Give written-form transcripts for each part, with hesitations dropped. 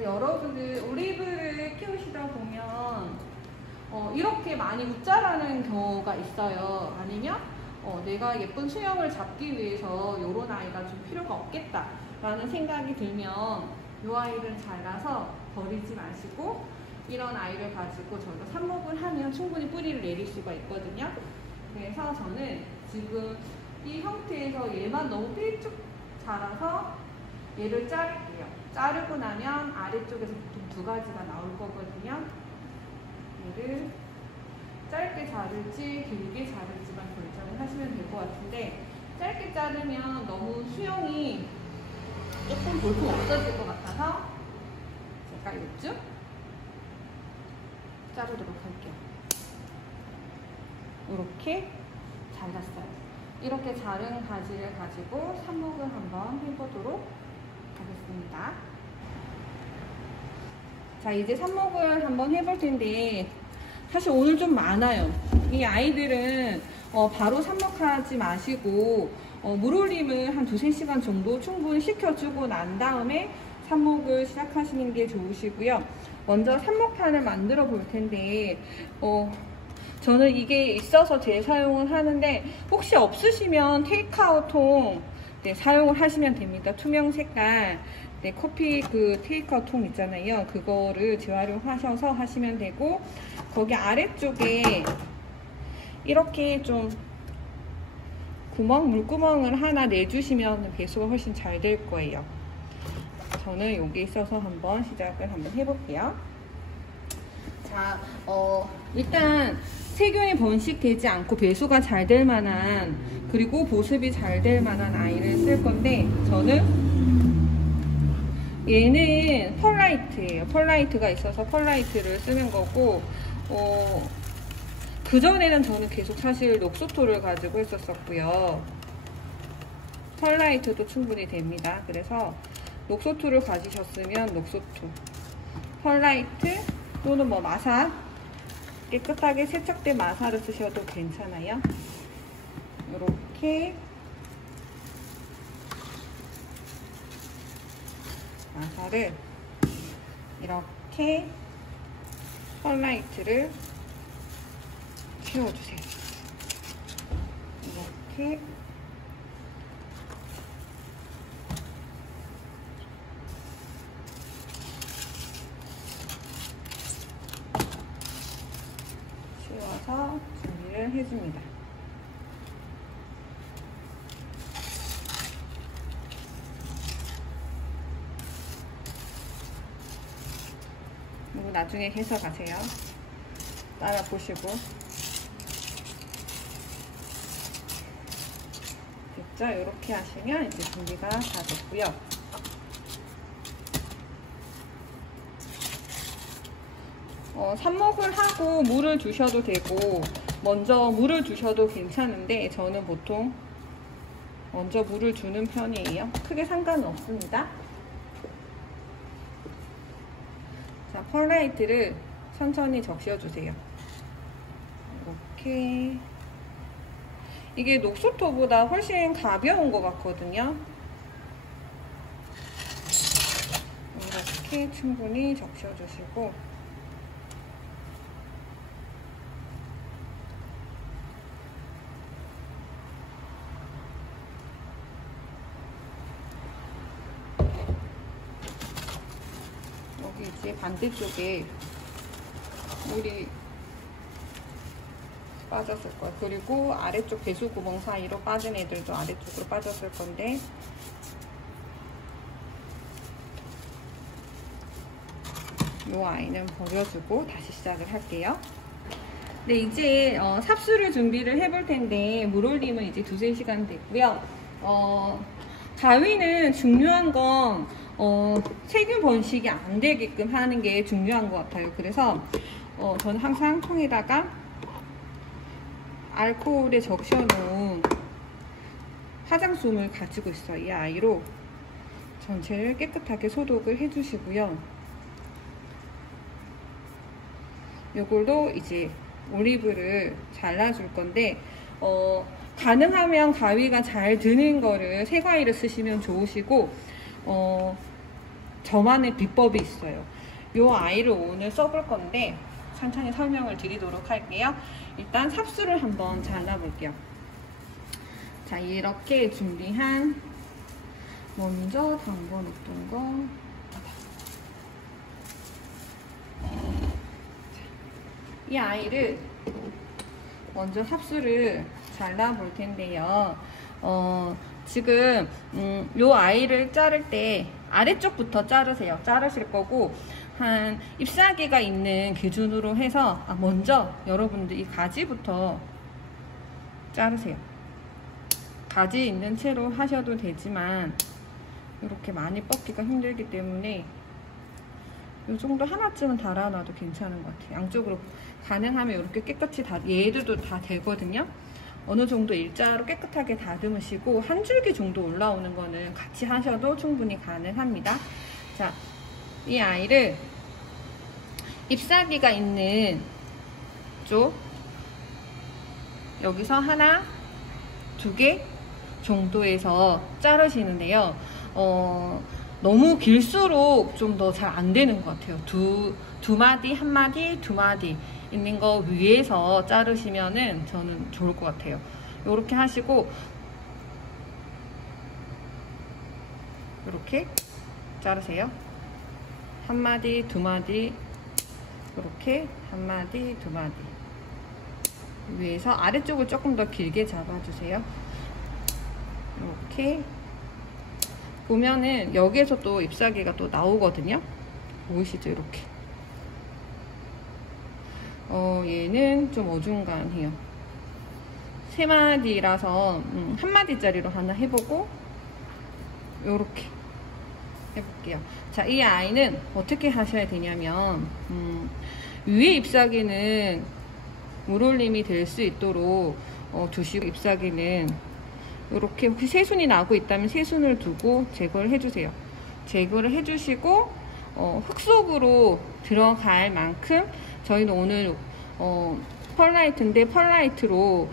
여러분들 올리브를 키우시다 보면 이렇게 많이 못 자라는 경우가 있어요. 아니면 내가 예쁜 수영을 잡기 위해서 이런 아이가 좀 필요가 없겠다 라는 생각이 들면 이 아이를 잘라서 버리지 마시고 이런 아이를 가지고 저희가 삽목을 하면 충분히 뿌리를 내릴 수가 있거든요. 그래서 저는 지금 이 형태에서 얘만 너무 삐쭉 자라서 얘를 자를게요. 자르고 나면 아래쪽에서 보통 두 가지가 나올 거거든요. 얘를 짧게 자를지 길게 자를지만 결정을 하시면 될 것 같은데, 짧게 자르면 너무 수영이 조금 볼품 없어질 것 같아서 제가 요쯤 자르도록 할게요. 이렇게 잘랐어요. 이렇게 자른 가지를 가지고 삽목을 한번 해보도록 하겠습니다. 자, 이제 삽목을 한번 해볼 텐데, 사실 오늘 좀 많아요. 이 아이들은 바로 삽목하지 마시고 물올림을 한 2~3시간 정도 충분히 식혀주고 난 다음에 삽목을 시작하시는 게 좋으시고요. 먼저 삽목판을 만들어 볼 텐데 저는 이게 있어서 재사용을 하는데, 혹시 없으시면 테이크아웃 통 사용을 하시면 됩니다. 투명 색깔 커피 테이크아웃 통 있잖아요. 그거를 재활용하셔서 하시면 되고, 거기 아래쪽에 이렇게 좀 물구멍을 하나 내주시면 배수가 훨씬 잘 될 거예요. 저는 여기 있어서 한번 시작을 한번 해볼게요. 자, 일단 세균이 번식되지 않고 배수가 잘 될 만한, 그리고 보습이 잘 될 만한 아이를 쓸 건데, 저는 얘는 펄라이트예요. 펄라이트가 있어서 펄라이트를 쓰는 거고, 그전에는 저는 계속 사실 녹소토를 가지고 했었고요. 펄라이트도 충분히 됩니다. 그래서 녹소토를 가지셨으면 녹소토, 펄라이트 또는 마사, 깨끗하게 세척된 마사를 쓰셔도 괜찮아요. 이렇게 마사를 이렇게 펄라이트를 채워주세요. 이렇게 채워서 준비를 해줍니다. 그리고 나중에 해서 가세요. 따라 보시고. 됐죠? 이렇게 하시면 이제 준비가 다 됐고요. 삽목을 하고 물을 주셔도 되고, 먼저 물을 주셔도 괜찮은데, 저는 보통 먼저 물을 주는 편이에요. 크게 상관은 없습니다. 자, 펄라이트를 천천히 적셔주세요. 이렇게. 이게 녹소토보다 훨씬 가벼운 것 같거든요. 이렇게 충분히 적셔주시고, 여기 이제 반대쪽에 물이 빠졌을 거예요. 그리고 아래쪽 배수 구멍 사이로 빠진 애들도 아래쪽으로 빠졌을 건데, 이 아이는 버려주고 다시 시작을 할게요. 네, 이제 삽수를 준비를 해볼 텐데, 물올림은 이제 2~3시간 됐고요. 가위는 중요한 건 세균 번식이 안 되게끔 하는 게 중요한 것 같아요. 그래서 저는 항상 통에다가 알코올에 적셔놓은 화장솜을 가지고 있어요. 이 아이로 전체를 깨끗하게 소독을 해주시고요. 요걸로 이제 올리브를 잘라줄 건데, 가능하면 가위가 잘 드는 거를 새가위를 쓰시면 좋으시고, 저만의 비법이 있어요. 요 아이를 오늘 써볼 건데 천천히 설명을 드리도록 할게요. 일단 삽수를 한번 잘라볼게요. 자, 이렇게 준비한 먼저 담궈놓던 거, 이 아이를 먼저 삽수를 잘라볼 텐데요. 지금 요 아이를 자를 때 아래쪽부터 자르세요. 자르실 거고, 한 잎사귀가 있는 기준으로 해서 먼저 여러분들 이 가지부터 자르세요. 가지 있는 채로 하셔도 되지만 이렇게 많이 뻗기가 힘들기 때문에 이 정도 하나쯤은 달아놔도 괜찮은 것 같아요. 양쪽으로 가능하면 이렇게 깨끗이 얘들도 다 되거든요. 어느 정도 일자로 깨끗하게 다듬으시고 한 줄기 정도 올라오는 거는 같이 하셔도 충분히 가능합니다. 자, 이 아이를 잎사귀가 있는 쪽 여기서 하나, 두 개 정도에서 자르시는데요. 너무 길수록 좀 더 잘 안 되는 것 같아요. 두 마디, 한 마디, 두 마디 있는 거 위에서 자르시면은 저는 좋을 것 같아요. 요렇게 하시고 요렇게 자르세요. 한 마디, 두 마디, 요렇게 한 마디, 두 마디 위에서 아래쪽을 조금 더 길게 잡아주세요. 이렇게 보면은 여기에서 또 잎사귀가 또 나오거든요. 보이시죠? 이렇게. 얘는 좀 어중간해요. 세 마디라서 한 마디짜리로 하나 해보고 요렇게 해볼게요. 자, 이 아이는 어떻게 하셔야 되냐면 위에 잎사귀는 물올림이 될 수 있도록 두시고, 잎사귀는 이렇게 혹시 새순이 나고 있다면 새순을 두고 제거를 해주세요. 제거를 해주시고 흙 속으로 들어갈 만큼 저희는 오늘 펄라이트인데 펄라이트로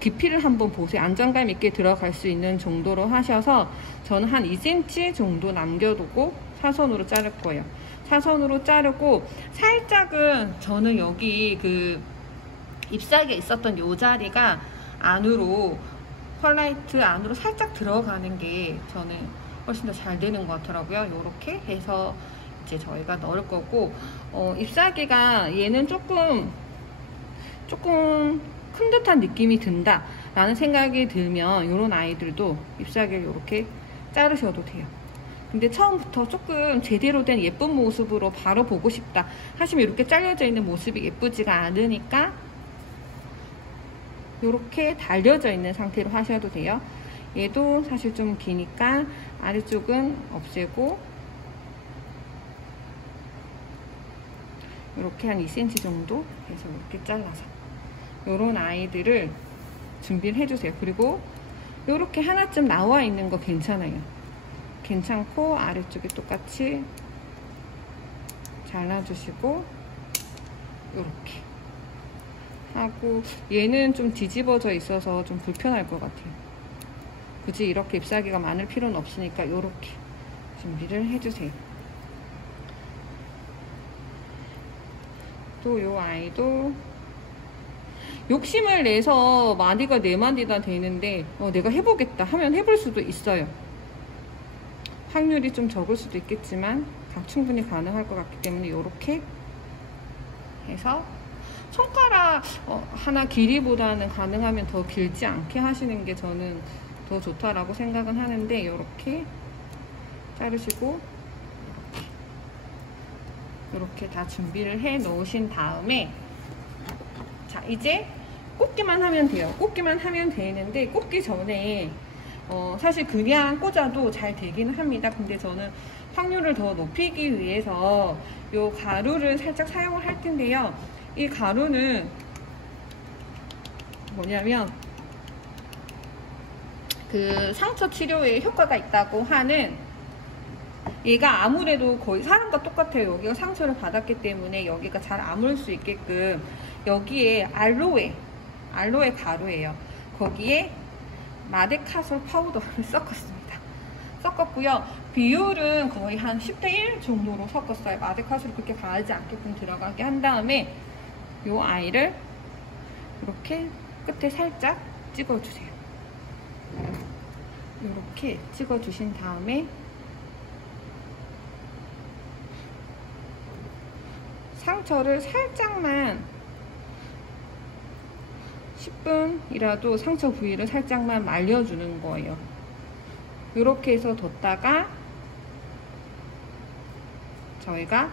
깊이를 한번 보세요. 안정감 있게 들어갈 수 있는 정도로 하셔서 저는 한 2cm 정도 남겨두고 사선으로 자를 거예요. 사선으로 자르고 살짝은 저는 여기 그 잎사귀가 있었던 요 자리가 안으로 펄라이트 안으로 살짝 들어가는 게 저는 훨씬 더 잘 되는 것 같더라고요. 요렇게 해서 이제 저희가 넣을 거고, 잎사귀가 얘는 조금 큰 듯한 느낌이 든다 라는 생각이 들면 요런 아이들도 잎사귀를 요렇게 자르셔도 돼요. 근데 처음부터 조금 제대로 된 예쁜 모습으로 바로 보고 싶다 하시면 이렇게 잘려져 있는 모습이 예쁘지가 않으니까 이렇게 달려져 있는 상태로 하셔도 돼요. 얘도 사실 좀 기니까 아래쪽은 없애고 이렇게 한 2cm 정도 해서 이렇게 잘라서 이런 아이들을 준비를 해주세요. 그리고 이렇게 하나쯤 나와 있는 거 괜찮아요. 괜찮고 아래쪽에 똑같이 잘라주시고 이렇게 하고, 얘는 좀 뒤집어져 있어서 좀 불편할 것 같아요. 굳이 이렇게 잎사귀가 많을 필요는 없으니까 이렇게 준비를 해주세요. 또 요 아이도 욕심을 내서 마디가 4마디나 되는데 내가 해보겠다 하면 해볼 수도 있어요. 확률이 좀 적을 수도 있겠지만 충분히 가능할 것 같기 때문에 이렇게 해서 손가락 하나 길이보다는 가능하면 더 길지 않게 하시는 게 저는 더 좋다라고 생각은 하는데, 이렇게 자르시고 이렇게 다 준비를 해 놓으신 다음에, 자, 이제 꽂기만 하면 돼요. 꽂기만 하면 되는데 꽂기 전에 사실 그냥 꽂아도 잘 되기는 합니다. 근데 저는 확률을 더 높이기 위해서 이 가루를 살짝 사용을 할 텐데요. 이 가루는 뭐냐면 그 상처 치료에 효과가 있다고 하는, 얘가 아무래도 거의 사람과 똑같아요. 여기가 상처를 받았기 때문에 여기가 잘 아물 수 있게끔 여기에 알로에 가루예요. 거기에 마데카솔 파우더를 섞었습니다. 섞었고요. 비율은 거의 한 10대 1 정도로 섞었어요. 마데카스로 그렇게 가지 않게끔 들어가게 한 다음에 이 아이를 이렇게 끝에 살짝 찍어주세요. 이렇게 찍어주신 다음에 상처를 살짝만 10분이라도 상처 부위를 살짝만 말려주는 거예요. 이렇게 해서 뒀다가 저희가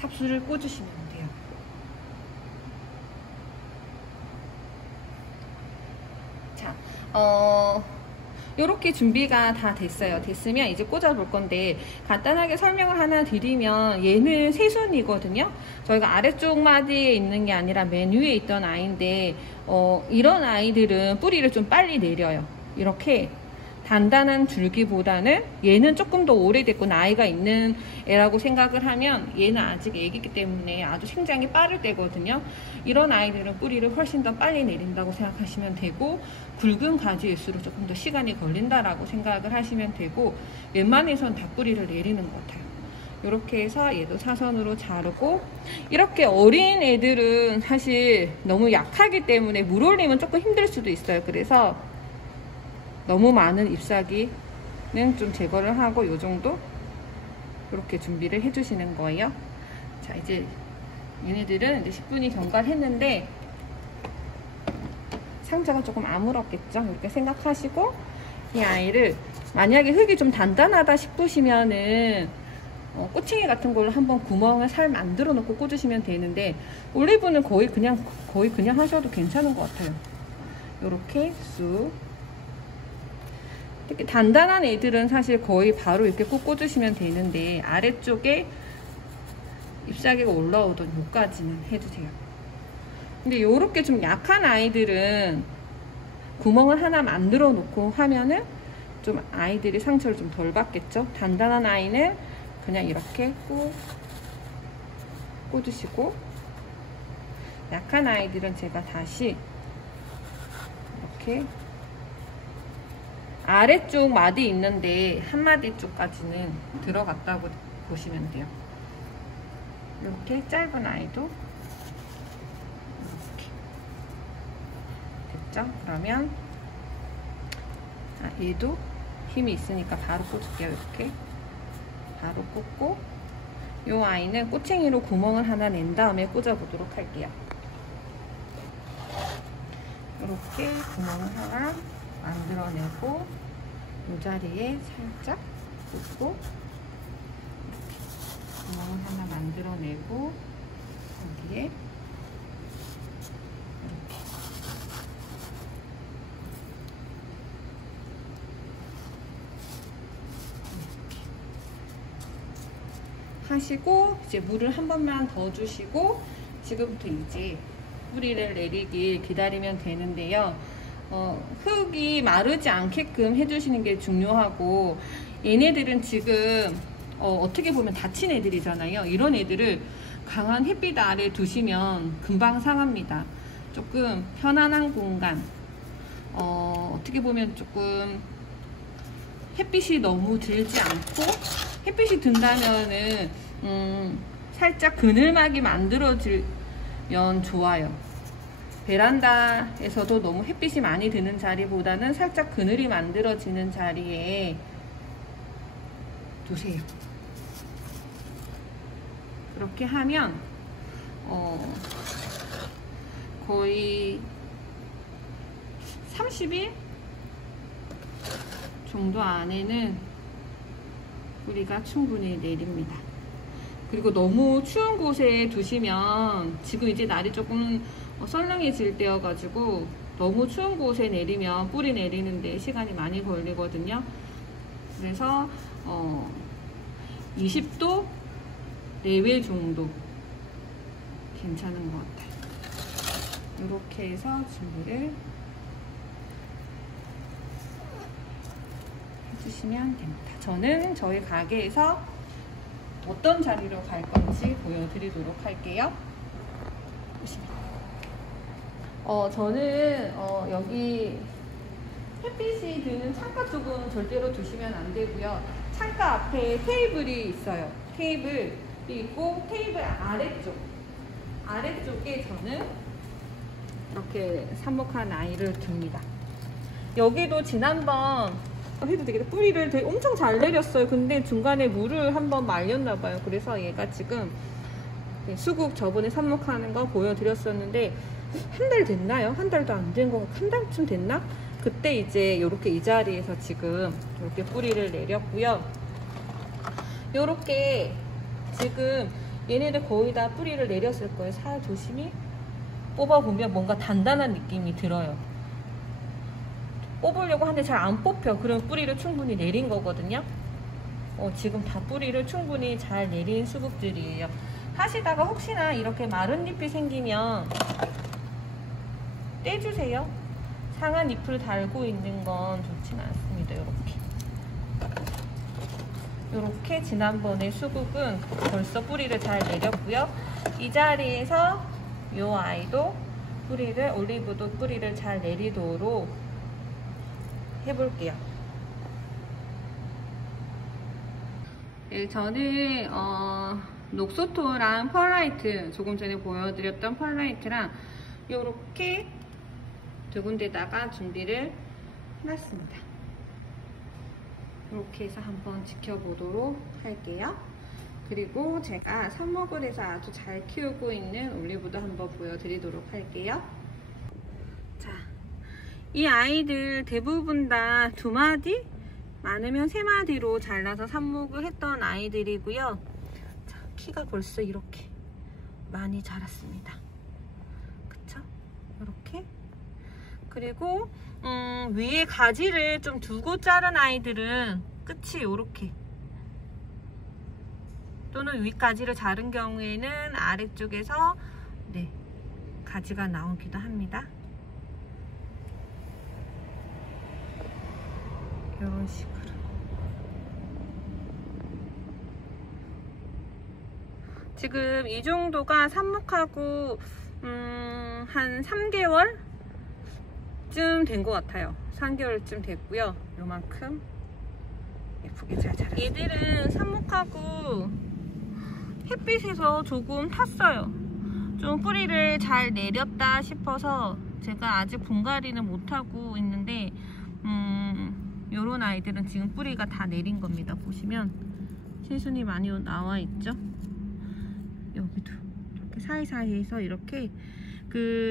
삽수를 꽂으시면 돼요. 자, 이렇게 준비가 다 됐어요. 됐으면 이제 꽂아볼 건데 간단하게 설명을 하나 드리면 얘는 새순이거든요. 저희가 아래쪽 마디에 있는 게 아니라 맨 위에 있던 아이인데 이런 아이들은 뿌리를 좀 빨리 내려요. 이렇게 단단한 줄기보다는 얘는 조금 더 오래됐고 나이가 있는 애라고 생각을 하면 얘는 아직 애기이기 때문에 아주 생장이 빠를 때거든요. 이런 아이들은 뿌리를 훨씬 더 빨리 내린다고 생각하시면 되고 굵은 가지일수록 조금 더 시간이 걸린다라고 생각을 하시면 되고 웬만해선 다 뿌리를 내리는 것 같아요. 이렇게 해서 얘도 사선으로 자르고 이렇게 어린 애들은 사실 너무 약하기 때문에 물 올리면 조금 힘들 수도 있어요. 그래서 너무 많은 잎사귀는 좀 제거를 하고 요 정도 이렇게 준비를 해주시는 거예요. 자, 이제 얘네들은 이제 10분이 경과했는데 상자가 조금 아물었겠죠. 이렇게 생각하시고 이 아이를 만약에 흙이 좀 단단하다 싶으시면은 꼬챙이 같은 걸로 한번 구멍을 살 만들어 놓고 꽂으시면 되는데 올리브는 거의 그냥 하셔도 괜찮은 것 같아요. 이렇게 쑥. 이렇게 단단한 애들은 사실 거의 바로 이렇게 꼭 꽂으시면 되는데 아래쪽에 잎사귀가 올라오던 요까지는 해주세요. 근데 요렇게 좀 약한 아이들은 구멍을 하나 만들어 놓고 하면은 좀 아이들이 상처를 좀 덜 받겠죠. 단단한 아이는 그냥 이렇게 꾹 꽂으시고 약한 아이들은 제가 다시 이렇게 아래쪽 마디 있는데 한 마디 쪽까지는 들어갔다고 보시면 돼요. 이렇게 짧은 아이도 이렇게 됐죠? 그러면 얘도 힘이 있으니까 바로 꽂을게요. 이렇게 바로 꽂고 이 아이는 꼬챙이로 구멍을 하나 낸 다음에 꽂아 보도록 할게요. 이렇게 구멍을 하나 만들어내고 이 자리에 살짝 꽂고 이렇게 구멍을 하나 만들어내고 여기에 이렇게 하시고 이제 물을 한 번만 더 주시고 지금부터 이제 뿌리를 내리길 기다리면 되는데요. 흙이 마르지 않게끔 해주시는 게 중요하고 얘네들은 지금 어떻게 보면 다친 애들이잖아요. 이런 애들을 강한 햇빛 아래 두시면 금방 상합니다. 조금 편안한 공간 어떻게 보면 조금 햇빛이 너무 들지 않고 햇빛이 든다면은 살짝 그늘막이 만들어지면 좋아요. 베란다에서도 너무 햇빛이 많이 드는 자리보다는 살짝 그늘이 만들어지는 자리에 두세요. 그렇게 하면 거의 30일 정도 안에는 뿌리가 충분히 내립니다. 그리고 너무 추운 곳에 두시면 지금 이제 날이 조금 썰렁해질 때여가지고 너무 추운 곳에 내리면 뿌리 내리는데 시간이 많이 걸리거든요. 그래서 20도 내외 정도 괜찮은 것 같아요. 이렇게 해서 준비를 해주시면 됩니다. 저는 저희 가게에서 어떤 자리로 갈 건지 보여드리도록 할게요. 보시면 저는 여기 햇빛이 드는 창가 쪽은 절대로 두시면 안 되고요. 창가 앞에 테이블이 있어요. 테이블이 있고 테이블 아래쪽에 저는 이렇게 삽목한 아이를 둡니다. 여기도 지난번 해도 되겠다. 뿌리를 되게 엄청 잘 내렸어요. 근데 중간에 물을 한번 말렸나봐요. 그래서 얘가 지금 수국 저번에 삽목하는 거 보여드렸었는데 한 달 됐나요? 한 달도 안 된 거, 한 달쯤 됐나? 그때 이제 이렇게 이 자리에서 지금 이렇게 뿌리를 내렸고요. 이렇게 지금 얘네들 거의 다 뿌리를 내렸을 거예요. 살 조심히 뽑아보면 뭔가 단단한 느낌이 들어요. 뽑으려고 하는데 잘 안 뽑혀. 그럼 뿌리를 충분히 내린 거거든요. 지금 다 뿌리를 충분히 잘 내린 수국들이에요. 하시다가 혹시나 이렇게 마른 잎이 생기면 떼주세요. 상한 잎을 달고 있는 건 좋지는 않습니다. 이렇게 지난번에 수국은 벌써 뿌리를 잘 내렸고요. 이 자리에서 이 아이도 올리브도 뿌리를 잘 내리도록 해볼게요. 네, 저는 녹소토랑 펄라이트, 조금 전에 보여드렸던 펄라이트랑 이렇게 두 군데다가 준비를 해놨습니다. 이렇게 해서 한번 지켜보도록 할게요. 그리고 제가 삽목을 해서 아주 잘 키우고 있는 올리브도 한번 보여드리도록 할게요. 자, 이 아이들 대부분 다 2마디? 많으면 3마디로 잘라서 삽목을 했던 아이들이고요. 자, 키가 벌써 이렇게 많이 자랐습니다. 그쵸? 이렇게. 그리고 위에 가지를 좀 두고 자른 아이들은 끝이 이렇게, 또는 윗가지를 자른 경우에는 아래쪽에서 가지가 나오기도 합니다. 이런 식으로. 지금 이 정도가 삽목하고 한 3개월? 쯤 된 것 같아요. 3개월쯤 됐고요. 요만큼 예쁘게 잘 자랐어요. 얘들은 삽목하고 햇빛에서 조금 탔어요. 좀 뿌리를 잘 내렸다 싶어서 제가 아직 분갈이는 못하고 있는데 요런 아이들은 지금 뿌리가 다 내린 겁니다. 보시면 새순이 많이 나와 있죠. 여기도 이렇게 사이사이에서 이렇게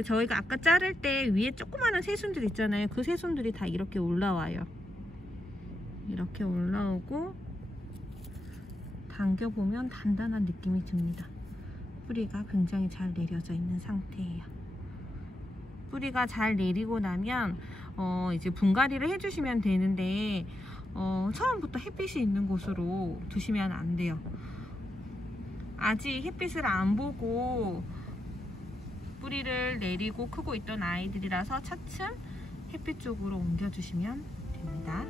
저희가 아까 자를 때 위에 조그마한 새순들 있잖아요. 그 새순들이 다 이렇게 올라와요. 이렇게 올라오고 당겨보면 단단한 느낌이 듭니다. 뿌리가 굉장히 잘 내려져 있는 상태예요. 뿌리가 잘 내리고 나면 이제 분갈이를 해주시면 되는데 처음부터 햇빛이 있는 곳으로 두시면 안 돼요. 아직 햇빛을 안 보고 뿌리를 내리고 크고 있던 아이들이라서 차츰 햇빛 쪽으로 옮겨주시면 됩니다.